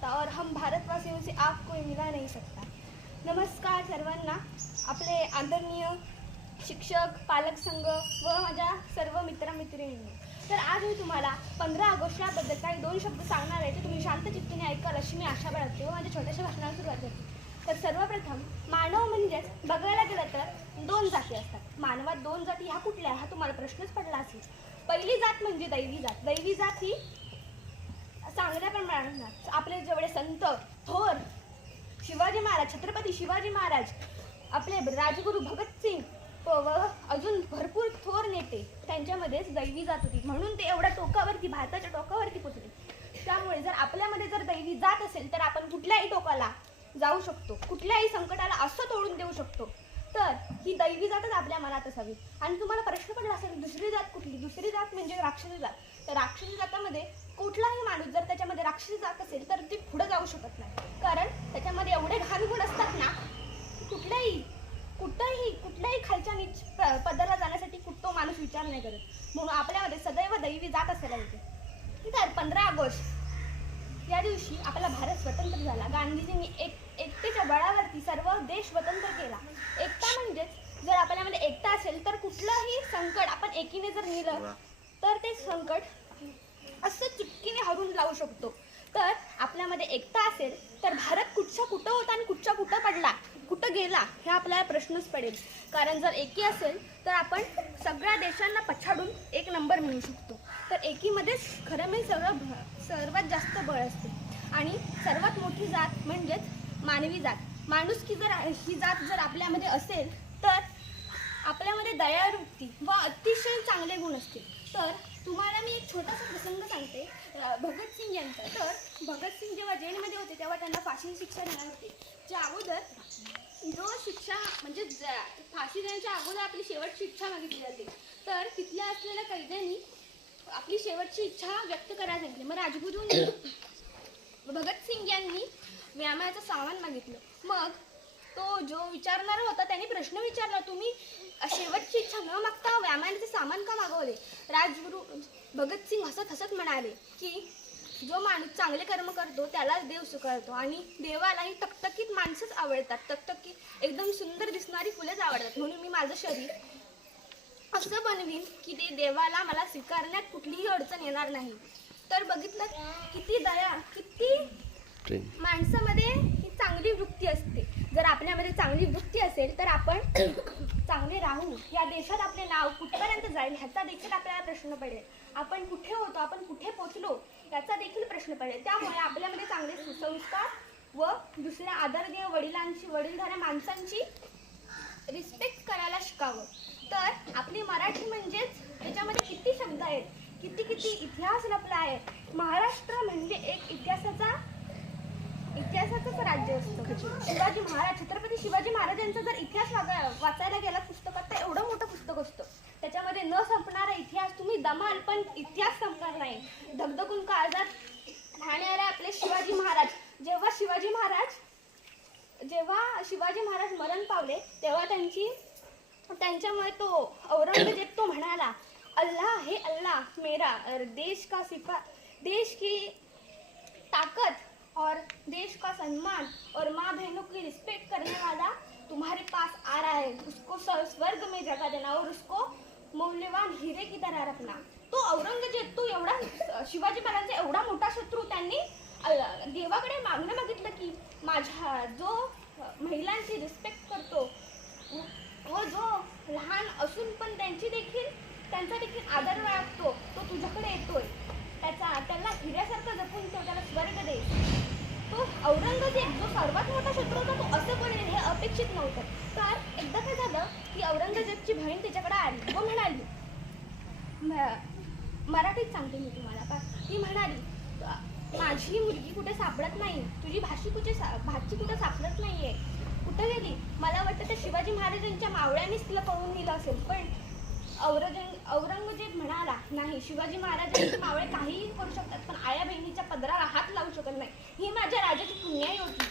सकता और हम भारतवासियों से आप कोई मिला नहीं सकता। नमस्कार सर्वांना, आपले आदरणीय शिक्षक, पालक संघ व माझ्या सर्व मित्रमैत्रिणींनी. तर आज मी तुम्हाला 15 ऑगस्टबद्दल काही 2 शब्द सांगणार आहे, ते तुम्ही शांत चित्ताने ऐकाल अशी मी आशा बाळगते व माझ्या छोट्याशा भाषणाला सुरुवात करते. तर सर्वप्रथम मानव म्हणजेच बघायला गेलं तर 2 जाती असतात. मानवात 2 जाती ह्या कुठल्या, हा तुम्हाला प्रश्नच पडला असेल. पहिली जात म्हणजे दैवी जात. दैवी जात ही चांगल्या प्रमाणात आपले जेवढे संत थोर शिवाजी महाराज, छत्रपती शिवाजी महाराज, आपले राजगुरू भगतसिंग व अजून भरपूर थोर नेते, त्यांच्यामध्येच दैवी जात होती. म्हणून ते एवढ्या टोकावरती, भारताच्या टोकावरती पोहोचले. त्यामुळे जर आपल्यामध्ये जर दैवी जात असेल तर आपण कुठल्याही टोकाला जाऊ शकतो, कुठल्याही संकटाला असं तोडून देऊ शकतो. तर ही दैवी जातच आपल्या मनात असावी. आणि तुम्हाला प्रश्न पडला असेल दुसरी जात कुठली? दुसरी जात म्हणजे राक्षसी जात. तर राक्षसी जातामध्ये कुठलाही माणूस जर त्याच्यामध्ये राक्षसी जात असेल तर ती पुढे जाऊ शकत नाही. कारण त्याच्यामध्ये एवढे घाण गुण असतात ना, कुठल्याही खालच्या नीच पदाला जाण्यासाठी तो माणूस विचार नाही करत. म्हणून आपल्यामध्ये सदैव दैवी जात असायला पाहिजे. तर 15 ऑगस्ट या दिवशी आपला भारत स्वतंत्र झाला. गांधीजींनी एकतेच्या बळावरती सर्व देश स्वतंत्र केला. एकता म्हणजेच जर आपल्यामध्ये एकता असेल तर कुठलंही संकट आपण एकीने जर नेलं तर ते संकट असं चुटकीने हरून लावू शकतो. तर आपल्यामध्ये एकता असेल तर भारत कुठं होता आणि कुठं पडला, कुठं गेला, हे आपल्याला प्रश्नच पडेल. कारण जर एकी असेल तर आपण सगळ्या देशांना पछाडून एक नंबर मिळू शकतो. तर एकीमध्येच खरं म्हणजे सर्वात जास्त बळ असते. आणि सर्वात मोठी जात म्हणजेच मानवी जात. माणुसकी जर ही जात जर आपल्यामध्ये असेल तर आपल्यामध्ये दयावृत्ती व अतिशय चांगले गुण असतील. तर तुम्हाला मी एक छोटासा प्रसंग सांगते भगतसिंग यांचा. तर भगतसिंग जेव्हा जेलमध्ये होते तेव्हा त्यांना फाशी शिक्षा देणार होती. त्या अगोदर जो शिक्षा म्हणजे फाशी देण्याच्या अगोदर आपली शेवटची इच्छा मागितली जाते. तर तिथल्या असलेल्या कैद्यांनी आपली शेवटची इच्छा व्यक्त करायला सांगितली. मग राजगुरूंनी भगतसिंग यांनी व्यायामाचं सामान मागितलं. मग तो जो विचारणारा होता त्याने प्रश्न विचारला, तुम्ही शेवटची इच्छा न मागता व्यायामाचे सामान का मागवले? राजगुरू भगतसिंग हसत म्हणाले की जो माणूस चांगले कर्म करतो त्यालाच देव स्वीकारतो आणि देवालाही टकटकीत माणसंच आवडतात. टकटकीत एकदम सुंदर दिसणारी फुलेच आवडतात. म्हणून मी माझं शरीर असं बनवीन की ते देवाला मला स्वीकारण्यात कुठलीही अडचण येणार नाही. तर बघितलं किती दया, किती माणसामध्ये ही चांगली वृत्ती असते. जर आपल्यामध्ये चांगली वृत्ती असेल तर आपण चांगले राहू. या देशात आपले नाव कुठपर्यंत जाईल ह्याचा देखील आपल्याला प्रश्न पडेल. आपण कुठे होतो, आपण कुठे पोहोचलो याचा देखील प्रश्न पडेल. त्यामुळे आपल्यामध्ये चांगले सुसंस्कार व दुसऱ्या आदरणीय वडीलधाऱ्या माणसांची रिस्पेक्ट करायला शिकावं. तर आपली मराठी म्हणजेच त्याच्यामध्ये किती शब्द आहेत, किती इतिहास लपला आहे. महाराष्ट्र म्हणजे एक इतिहासाचंच राज्य असतं. शिवाजी महाराज, छत्रपती शिवाजी महाराजांचा जर इतिहास वाचायला गेला पुस्तकात तर एवढं मोठं पुस्तक असतं. त्याच्यामध्ये न संपणारा इतिहास तुम्ही दमाल पण इतिहास संपणार नाही. धगधगून काळजात राहणारे आपले शिवाजी महाराज. जेव्हा शिवाजी महाराज मरण पावले तेव्हा त्यांच्यामुळे तो औरंगजेब तो म्हणाला, अल्लाह है अल्लाह मेरा देश की ताकत और देश का सम्मान और माँ बहनों की रिस्पेक्ट करने वाला तुम्हारे पास आ रहा है, उसको स्वर्ग में जगह देना और उसको मौल्यवान हिरे की तरह रखना. तो औरंगजेब, तो एवढा शिवाजी महाराजांचा एवढा मोठा शत्रू, त्यांनी देवाकडे मागणं मागितलं की माझ्या जो महिलांची रिस्पेक्ट करतो व जो लहान असून पण त्यांचा देखील आदर वाटतो, तो तुझ्याकडे येतोय. त्याला हिऱ्यासारखं जपून ठेव, त्याला स्वर्ग दे. तो औरंगजेब जो सर्वात मोठा शत्रू होता तो असं बोलेल हे अपेक्षित नव्हतं. तर एकदा काय झालं की औरंगजेबची बहीण त्याच्याकडे आली व म्हणाली, मराठीत सांगते मी तुम्हाला का, ती म्हणाली माझी मुलगी कुठे सापडत नाही, तुझी भाची कुठे सापडत नाहीये, कुठे गेली? मला वाटतं त्या शिवाजी महाराजांच्या मावळ्यानेच तिला पळून नेलं असेल. पण औरंगजेब म्हणाला, नाही, शिवाजी महाराजांचे मावळे काहीही करू शकतात पण आया बहिणीच्या पदराला हात लावू शकत नाही. ही माझ्या राजाची पुण्याई होती.